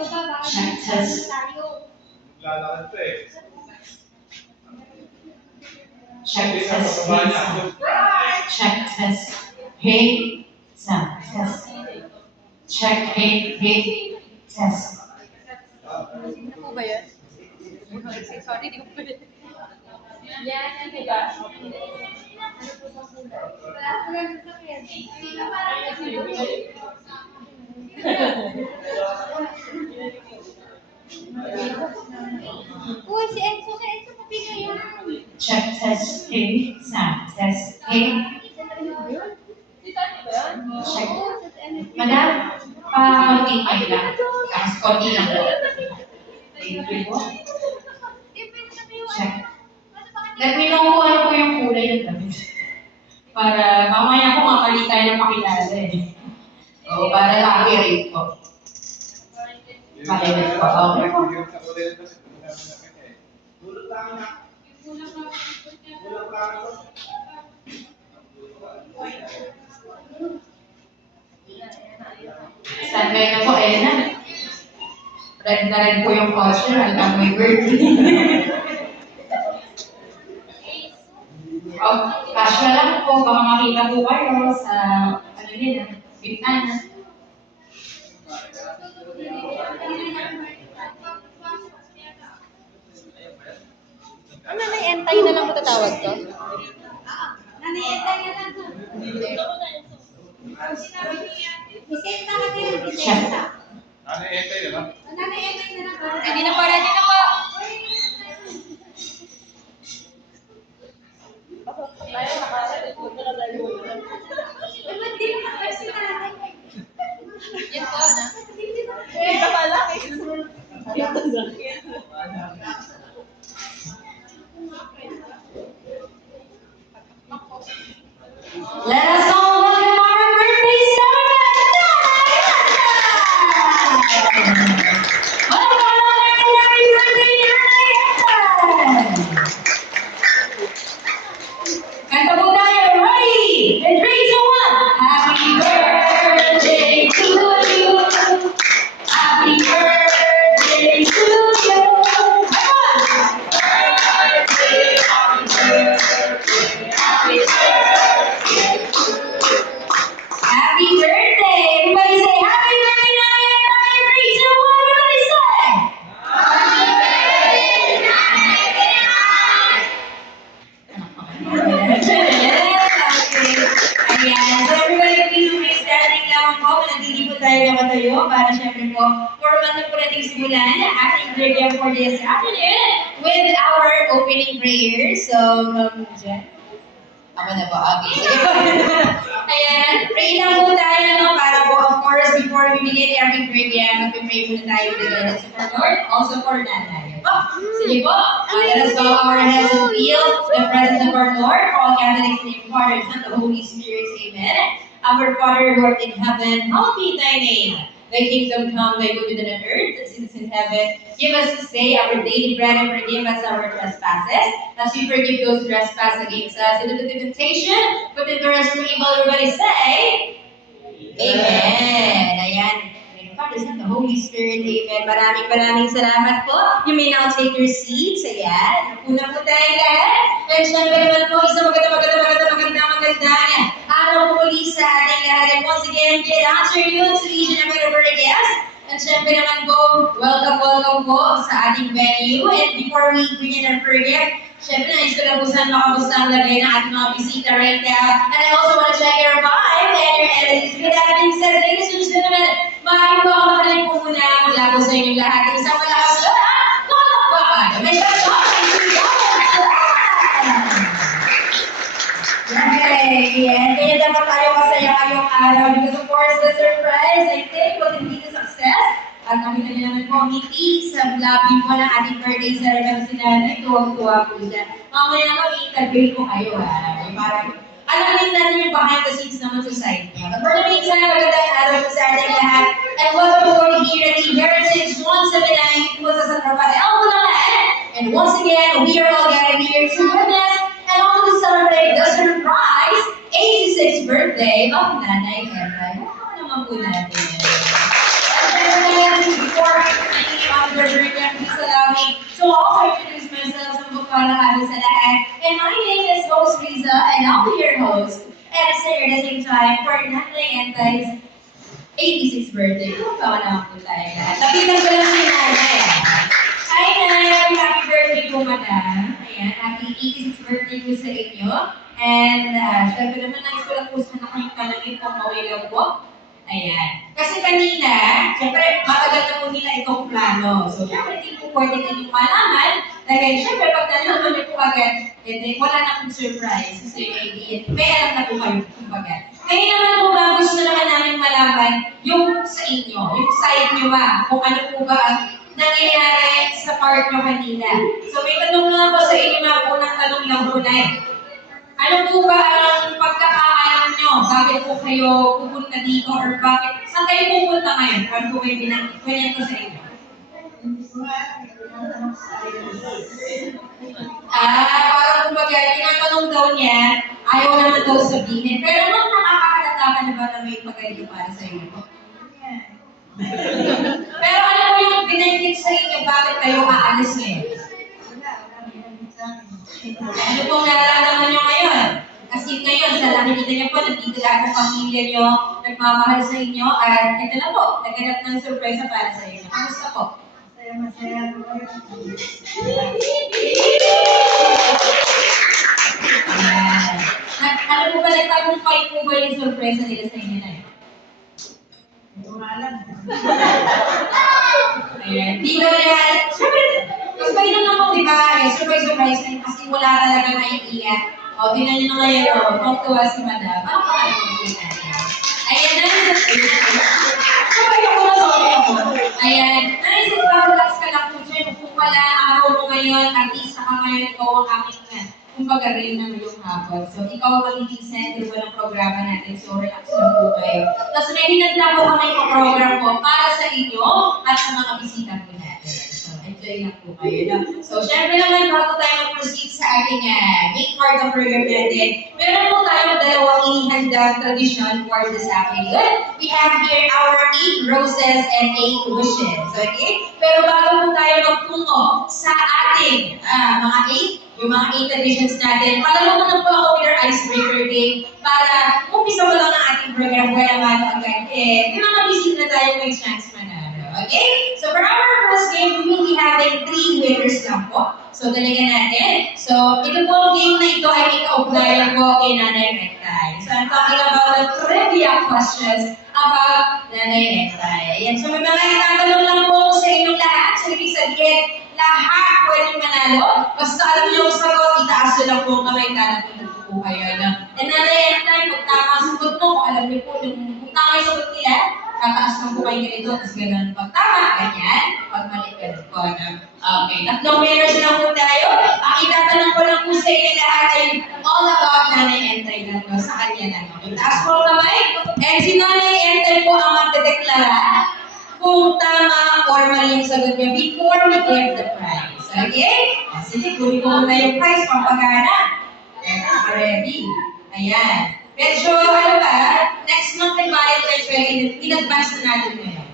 Check test. Check test. Check test. Hey, Sam. Test. Check. Hey, test. Ano po ba yan? Sorry, di ko pwede. Yan, di ba? Uy, si Enzo kapila yan. Check test. Hey, Sam. Test. Hey. Si Tati ba yan? Check. Madam, konti pa lang. Tapos konti lang po. Thank you po. Check. Let me know kung ano po yung kulay ng damit. Para mamaya po makali tayo ng pakilala eh. O, para accurate po. Malimit po. Okay po. Standby na po, ayan na. Red na red po yung culture hanggang may birthday. Kasya lang po, baka makita po kayo sa, ano yun, bintana. Ano na entay na lang mo tatawag to? Nanientay na lang to. Isenta ka din. Isenta. Nanientay na lang. Ready na po, ready na po! Yan po, na? Hindi pa laki. Let us all welcome our birthday celebrant! Welcome and happy birthday, Diana! Kanta po tayo, ready? In 3, 2, 1! Happy birthday to you! Happy birthday to you! Happy birthday! Everybody say happy birthday, Naya! 3, 2, 1, everybody say! Ayan. So everybody, please remain standing lang po. Nandito po tayo nakatayo para syempre po, formal na po natin simulan ang ating program for this afternoon with our opening prayer. So, Jen. Ako na po. Okay, sige po. Ayan, pray lang po tayo, no? Para po, of course, before we begin every program, mag-pray muna tayo with the guidance of our Lord, also for nanay. Sige po, let us bow our heads and feel the presence of our Lord. All Catholics name Father, Son, the Holy Spirit, amen. Our Father, who art in heaven, hallowed be thy name. Thy kingdom come, thy will be done on earth as it is in heaven. Give us this day our daily bread and forgive us our trespasses, as we forgive those who trespass against us. Into the temptation, but deliver us from evil. Everybody say, Amen. Ayan. Father, Son, the Holy Spirit, amen. Maraming salamat po. You may now take your seats. Ayan. Una po tayo lahat. And syempre naman po, isang maganda araw po muli sa ating lahat. And once again, good afternoon to each and every one of our guests. And syempre naman po, welcome po sa ating venue. And before we begin our program, syempre nais ko lang po saan makamusta ang lagay ng ating mga bisita right now. And I also want to check your vibe and your energies. With that being said, ladies and gentlemen, maaari po ako makinig po muna mula po sa inyong lahat. Isang malakas na palakpakan. May shot. Yay! Yan. Kaya dapat tayo masaya ngayong araw because of course the surprise I think was indeed a success. At nakita niyo naman po ang ngiti sa labi po ng ating birthday ceremony si Nanay. Tuwang-tuwa po siya. Mamaya nga i-interview ko kayo ha. Parang alamin natin yung behind the scenes naman sa side niya. But for the meantime, magandang araw po sa ating lahat. And welcome po here at the Heritage 179 po sa San Rafael, Bulacan. And once again, we are all gathered here to witness and also to celebrate the surprise 86th birthday of Nanay Emma. Ano naman po natin? Before time for Nanay Entay's 86th birthday. Kumbawa naman po tayo lahat. Lapitan ko lang si Nanay. Hi, Nay! Happy birthday po, madam. Ayan, happy 86th birthday po sa inyo. And, syempre naman, nais ko lang po sana kayong talangin kung okay lang po. Ayan. Kasi kanina, syempre, matagal na po nila itong plano. So, syempre, hindi po pwede inyong malaman. Dahil, syempre, pag nalaman niyo po agad, wala na pong surprise. Kasi may alam na po kayo, kumbaga. Kaya naman po ba, gusto naman namin malaman yung sa inyo, yung side niyo ba, kung ano po ba ang nangyayari sa part niyo kanina. So, may tanong nga po sa inyo, mga unang tanong lang po na ano po ba ang pagkakaalam nyo? Bakit po kayo pupunta dito or bakit? Saan kayo pupunta ngayon? Ano po kayo binanggit ko sa inyo? Parang kumbaga, tinatanong daw niya, ayaw naman daw sabihin. Pero nung nakakahalata ka na ba na may pagkalito para sa inyo? Pero ano po yung binanggit sa inyo, bakit kayo aalis ngayon? Ano pong nararamdaman nyo ngayon? Kasi ngayon, sa nakikita niyo po, nandito lahat ng pamilya nyo, nagmamahal sa inyo, at ito na po, naghanap ng surpresa para sa inyo. Kamusta po? Masaya po. Ano po ba, nagtagumpay po ba yung surpresa nila sa inyo na yun? Umalan. Ayan. Di ba yan? Siyempre, mas mainam naman, di ba? Surprise na kasi wala talaga na iiyak. O, tinan nyo na ngayon, tuwa si Madam. Ano pa kayo po natin? Ayan, sabay ako na, sorry ako. Ayan, naisip pa, relax ka lang po dyan. Kung pala araw mo ngayon, at least saka ngayon, ikaw ang aking na. Kumbaga rin naman yung hapon. So, ikaw ang magiging center po ng programa natin. So, relax lang po kayo. Tapos may hinagla po kami yung program po para sa inyo at sa mga bisita po natin. So, enjoy lang po kayo. No? So, syempre naman, bago tayo mag-proceed sa ating main part ng program natin, meron po tayo dalawang inihandang tradition for this afternoon. We have here our 8 roses and 8 wishes. Okay? Pero bago po tayo magtungo sa ating mga 8, yung mga 8 traditions natin, palalo mo na po ako with our icebreaker game para umpisa mo lang ang ating program kaya naman agad. May mga visit na tayo may chance manalo. Okay? So for our first game, we will be having 3 winners lang po. So talaga natin. So ito po ang game na ito ay may kaugnayan po kay Nanay Entay. So I'm talking about the trivia questions about Nanay Entay. Ayan. So may mga itatanong lang po ako sa inyong lahat. So ibig sabihin, lahat pwedeng manalo. Basta alam niyo yung sagot, itaas nyo lang po ang kamay, tanatin po kayo. And Nanay Entay, pag tama ang sagot mo, kung alam niyo po, kung tama yung sagot nila, tataas lang po kayo ganito, tapos gano'n. Pag tama, ganyan. Pag mali, gano'n po. Okay, tatlong winners lang po tayo. Ang itatanong ko lang po sa inyo lahat ay all about Nanay Entay lang po. Sa kanya lang. Okay, taas po ang kamay. And si Nanay Entay po ang magdedeklara kung tama or mali yung sagot niya before we give the prize. Okay? Sige, kunin ko muna yung prize pang pagana. Ready? Ayan. Medyo, ano ba, next month ay bayad medyo in advance na natin ngayon.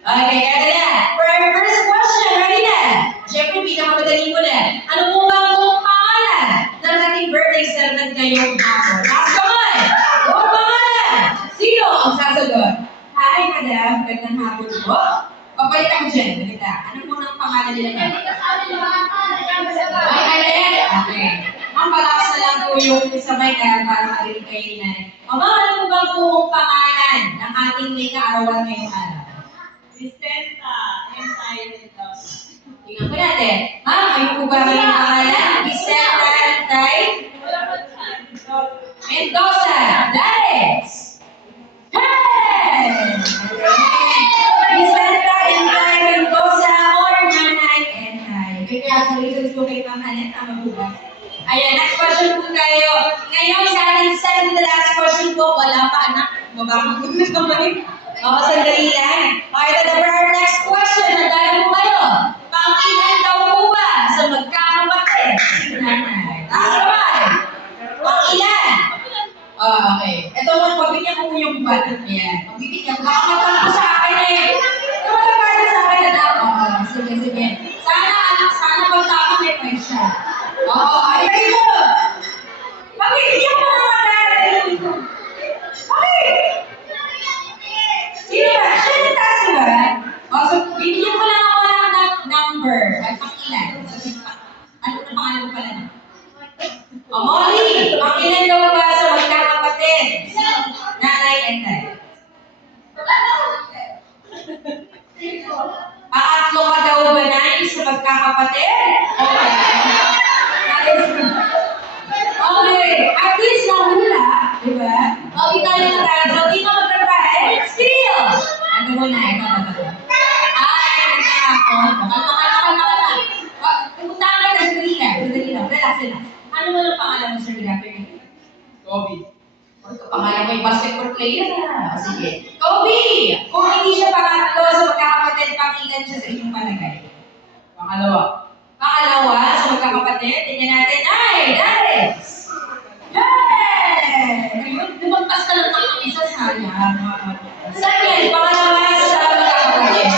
Okay, eto na. For our first question, ready na? Siyempre, pinakamadali mo na. Ano po ba ang pangalan ng ating birthday celebrant ngayong hapon? Last kamay! Ang pangalan! Sino ang sasagot? Hi, madam. Gandang hapon po. Papalit ako dyan. Ganita. Ano po ng pangalan nila ka? Ay, alin? Okay. Ang palakas na lang po yung sabay ka para marinig kayo ni Nanay. Mama, ano po ba po ang pangalan ng ating may kaarawan ngayong araw? Vicenta Entay Mendoza. Tingnan po natin. Ma'am, ano po ba kayong pangalan? Vicenta Entay Mendoza. Dales! Hey! Vicenta Entay Mendoza or Nanay Entay. Congratulations po kay Ma'am Hanet. Tama po ba? Ayan, next question po tayo. Ngayon sa ating second to last question po, wala pa anak. Babakang ko na naman. Oo, sandali lang. Okay, ito for our next question. Nagdala po kayo. Pang-ilan daw po ba sa magkakapatid? Si Nanay. Taas naman. Pang-ilan? Oh, okay. Ito, pagbigyan ko po yung button niya. Pagbibigyan ko. Baka matang ko sa akin eh. Ito matapagod sa akin na ako. Sige, sige. Sana pagtama may pressure. Oo, ay, ito. Pagbibigyan ko naman natin. magkakapatid? Okay, at least nahula, di ba? O, Italian na tayo. So, di ka magkakain? Still! Ito muna, ito. Ay, nagkakapon. Bakal. Pumunta ka na, sandali lang. Relax. Ano mo ang pangalan mo, Sir Gapper? Kobe. Pangalan mo yung basketball player na. Sige. Kobe! Kung hindi siya pangatlo sa magkakapatid, pangilan siya sa inyong palagay. Pangalawa sa magkakapatid, tingnan natin. Ay, Darius! Yay! Ayun, lumagpas ka lang ng isa sayang. Second, pangalawa sa magkakapatid.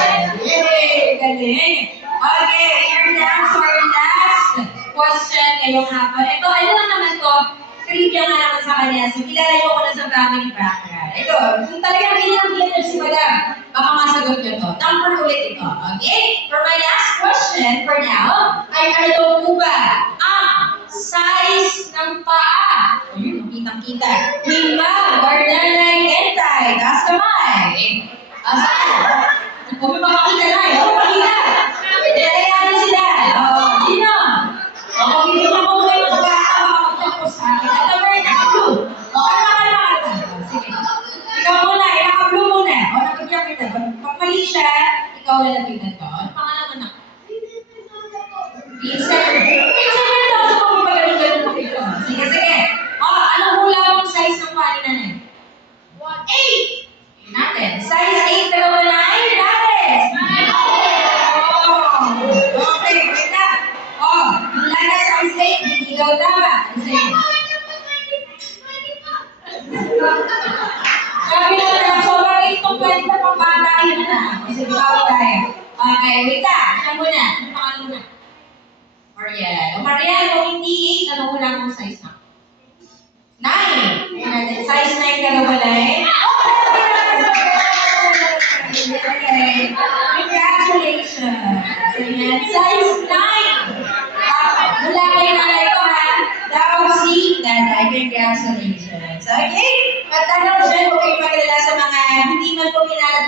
Yay! Galing! Okay, here now for our last question ngayong hapon. Ito, ano lang naman to? Trivia nga naman sa kanya. So, kilala niyo ko na sa family background. Ito, kung talagang bilang niyo si Madam, baka masagot niyo to. Number ulit ito. Okay? For my last question for now, ay ano daw po ba ang size ng paa? O yun, kitang-kita. Ni Ma'am or Nanay Entay. Taas kamay. Asaan? Kung may makakita na, pakita. Kaya sila. Sino? Pag hindi na ko kayo magkakapagtapos sa akin, at naman yung naka-blue. Kalma. Sige. Ikaw muna, naka-blue muna. Nagpagyan kita. Pag mali siya, ikaw lalapitan ko. Ano pangalan mo na? Vincent. Vincent na ito. So, kung magaling-galing mo ito. Sige. Anong hula mong size ng paa ni Nanay? 8. Natin. Size 8 na ba na? Dares. Okay, wait na. Hula na size 8. Hindi daw tama. Sabi na lang, sobrang itong pwede na pambatahin na. Sige, bawal tayo. Okay, wait na. Siya muna. Ano pangalan mo na? Marian, kung hindi 8, ano hula mong size na? 9. Size 9 ka na ba na eh? Okay. Congratulations. Ayan. Size 9. Mula kay nanay ko ha. Daw si Nanay. Congratulations. Okay? At ano dyan, huwag kayong magalala sa mga hindi man po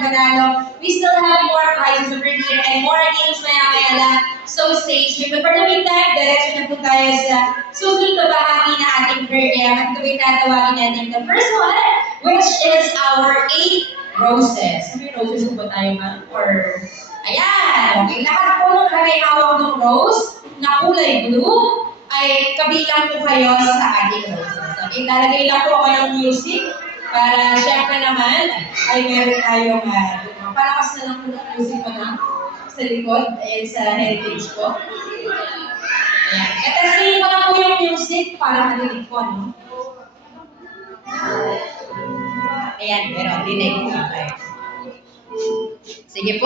manalo. We still have more prizes over here and more games maya-maya lang. So stay tuned. But for the meantime, diretso na po tayo sa susunod na bahagi na ating program. At ito ay tatawagin natin the first one, which is our 8 roses. May roses po ba tayo, ma'am? Or, ayan. Okay, lahat po ng may hawak ng rose na kulay blue ay kabilang po kayo sa ating roses. Okay, lalagay lang po ako ng music para syempre naman ay meron tayong palakas na lang po ng music ko na sa likod and sa heritage ko. Ayan. Testayin ko lang po yung music para marinig ko, no? Ayan, pero dinig. Okay. Sige po.